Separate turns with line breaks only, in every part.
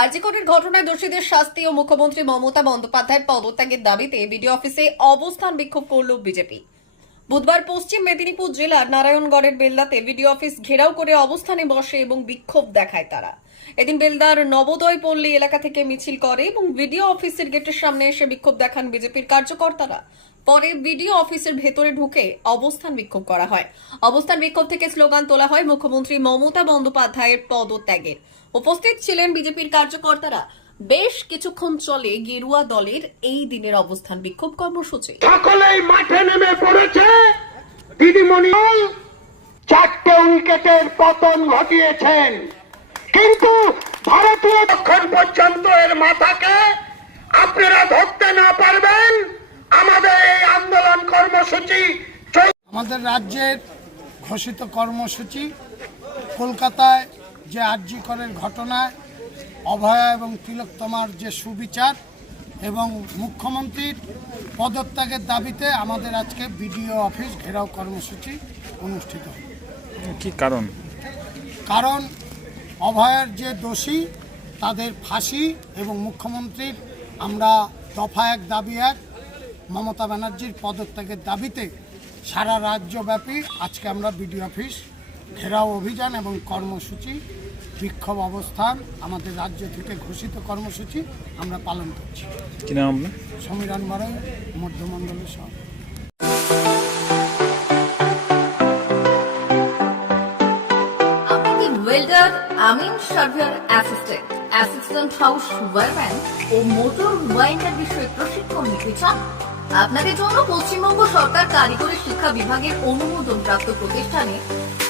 আরজিকরের ঘটনায় দোষীদের শাস্তি ও মুখ্যমন্ত্রী মমতা বন্দ্যোপাধ্যায়ের পদত্যাগের দাবিতে বিডিও অফিসে অবস্থান বিক্ষোভ করল বিজেপি। বুধবার পশ্চিম মেদিনীপুর জেলার নারায়ণগড়ের বেলদাতে বিডিও অফিস ঘেরাও করে অবস্থানে বসে এবং বিক্ষোভ দেখায় তারা। এদিন বেলদার নবোদয় পল্লী এলাকা থেকে মিছিল করে এবং বিডিও অফিসের গেটের সামনে এসে বিক্ষোভ দেখান বিজেপির কার্যকর্তারা। পরে বিডিও অফিসের ভেতরে ঢুকে অবস্থান বিক্ষোভ করা হয়। অবস্থান বিক্ষোভ থেকে স্লোগান তোলা হয় মুখ্যমন্ত্রী মমতা বন্দ্যোপাধ্যায়ের পদত্যাগের। উপস্থিত ছিলেন বিজেপির কার্যকর্তারা। বেশ কিছুক্ষণ চলে গেরুয়া দলের এই দিনের অবস্থান বিক্ষোভ কর্মসূচি।
সকলেই মাঠে নেমে পড়েছে। দিদিমণি চারটে উইকেটের পতন ঘটিয়েছেন। কিন্তু ভারতীয় দক্ষিণ পর্যন্ত এর মাথাকে আপনারা ধরতে না পারবেন। আমাদের এই আন্দোলন কর্মসূচি
আমাদের রাজ্যের ঘোষিত কর্মসূচি কলকাতায় যে আর্জি করের ঘটনায় অভয়া এবং তিলোত্তমার যে সুবিচার এবং মুখ্যমন্ত্রীর পদত্যাগের দাবিতে আমাদের আজকে বিডিও অফিস ঘেরাও কর্মসূচি অনুষ্ঠিত
কি কারণ?
কারণ অভয়ের যে দোষী তাদের ফাঁসি এবং মুখ্যমন্ত্রীর আমরা দফা এক দাবি এক মমতা ব্যানার্জির পদত্যাগের দাবিতে সারা রাজ্যব্যাপী আজকে আমরা বিডি অফিস ঘেরাও অভিযান এবং কর্মসূচি বিক্ষোভ অবস্থান আমাদের রাজ্য থেকে ঘোষিত কর্মসূচি আমরা পালন করছি।
কি নাম
সমীরণ বারাই মধ্যমণ্ডলের সহ
আপনি কি ওয়েল্ডার আমিন surveyor assistant assistant house wireman ও মোটর ওয়াইন্ডার বিষয়ে প্রশিক্ষণ নিতে চান? আপনাদের জন্য পশ্চিমবঙ্গ সরকার কারিগরি শিক্ষা বিভাগের অনুমোদন প্রাপ্ত প্রতিষ্ঠানে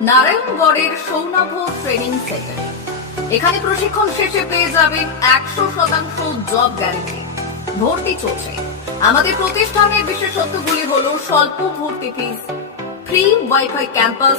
নারায়ণগড়ের সৌনাভ ট্রেনিং সেন্টার। এখানে প্রশিক্ষণ শেষে পেয়ে যাবেন একশো শতাংশ জব গ্যারেন্টি। ভর্তি চলছে। আমাদের প্রতিষ্ঠানের বিশেষত্বগুলি হল স্বল্প ভর্তি ফিস free wifi campus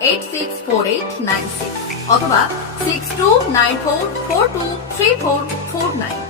eight six four eight nine six অথবা six two nine four four two three four four nine